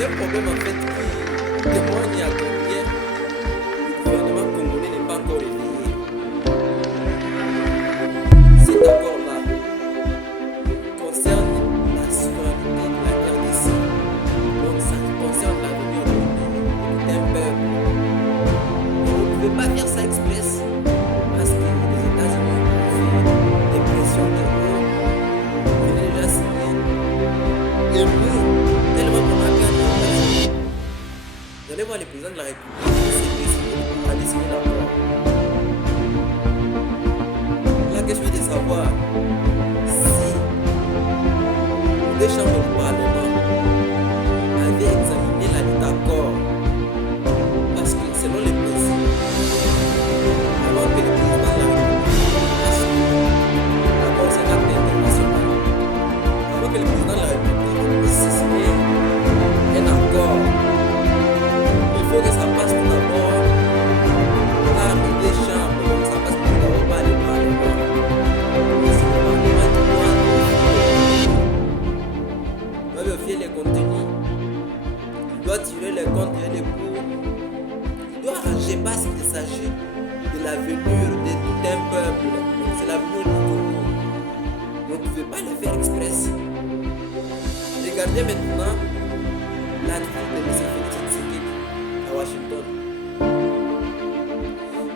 C'est un problème en fait qui témoigne à combien le gouvernement congolais n'est pas encore éveillé. Cet accord-là concerne la souveraineté de la RDC. Donc ça concerne l'avenir d'un peuple. Donc on ne pouvait pas faire ça express parce que les États-Unis ont fait des pressions de haut. On est déjà signé. Et nous, tellement qu'on a gagné, vous allez voir les présidents de la République s'est décidé pour aller signer l'accord. La question est de savoir si les chambres du Parlement avaient examiné l'accord. Parce que selon les principes, avant que le président de la République l'accord, c'est un acte international. Avant que le président de la République puisse signer un accord, il faut que ça passe tout d'abord par les deux chambres. Donc ça passe tout d'abord par le Parlement. Et c'est le Parlement qui doit vérifier les contenus. Il doit tirer les comptes et les pour. Il doit arranger parce qu'il s'agit de l'avenir de tout un peuple. Donc c'est l'avenir du Congo. On ne pouvait pas le faire express. Regardez maintenant l'attitude de M. Félix Tshisekedi à Washington.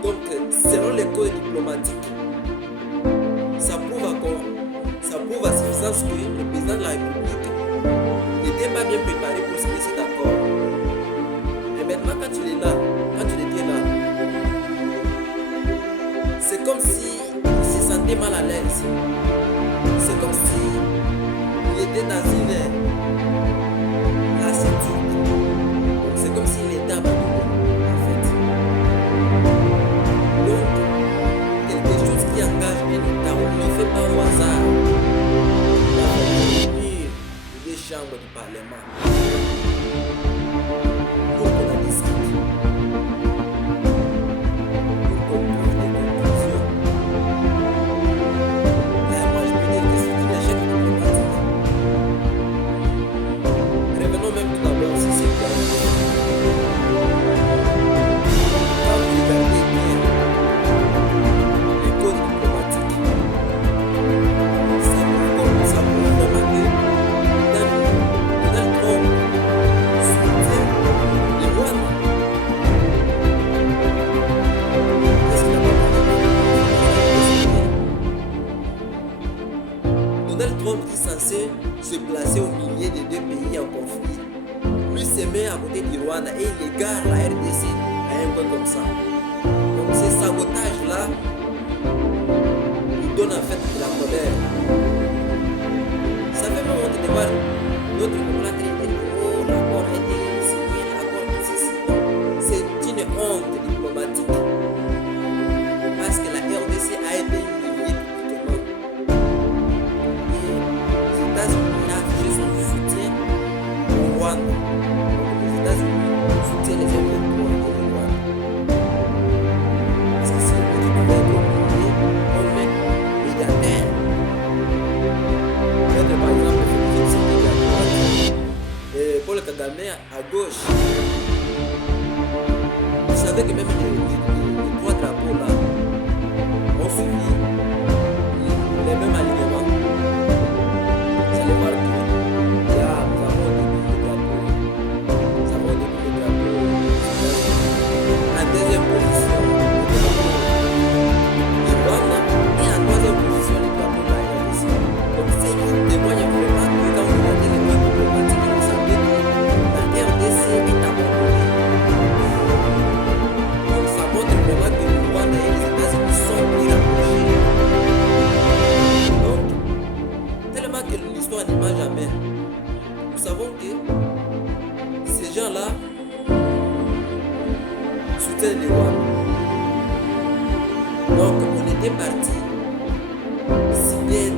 Donc, selon les codes diplomatiques, ça prouve à suffisance que le président de la République n'était pas bien préparé pour signer cet accord. Et maintenant, quand il est là, quand il était là, c'est comme s'il se sentait mal à l'aise. C'est comme s'il était dans une lassitude. Donc c'est comme s'il était abandonné, en fait. Donc, quelque chose qui engage un État, on ne le fait pas au hasard. Il va réunir les chambres du Parlement pour qu'on en discute, pour qu'on trouve des conclusions. Là, moi, je peux dire que c'est un échec diplomatique. Revenons même tout d'abord sur ces points. Quand vous regardez bien les codes diplomatiques, ça prouve vraiment que Donald Trump soutient les lois. Qu'est-ce qu'il a pas parlé? Donald Trump est censé se placer au milieu des deux pays en conflit. Lui se met à côté du Rwanda et il égare la RDC à un point comme ça. Donc ces sabotages-là, ils donnent en fait de la colère. Ça fait même honte de voir d'autres combattants dire oh l'accord a été signé, l'accord tout ceci. C'est une honte diplomatique. Parce que la RDC a été humiliée publiquement. Et les États-Unis ont affiché son soutien au Rwanda. Donc les États-Unis soutiennent les M23 au Rwanda. Parce que c'est eux qui pouvaient être humiliés comme médiataires. Peut-être par exemple Félix Tshisekedi à droite et Paul Kagame à gauche. Vous savez que même les trois drapeaux là ont suivi les mêmes alignements. Vous allez voir que nous avons des drapeaux. Nous avons des drapeaux. En deuxième position, le drapeau du Rwanda et en troisième position, le drapeau de la RDC. Donc c'est qui témoigne vraiment que quand vous regardez les points diplomatiques, vous savez que la RDC est abandonnée. Donc ça montre vraiment que le Rwanda et les États-Unis sont plus rapprochés. Donc, tellement que l'histoire n'y va jamais, nous savons que ces gens-là soutiennent les Rwandais. Donc on était parti signer un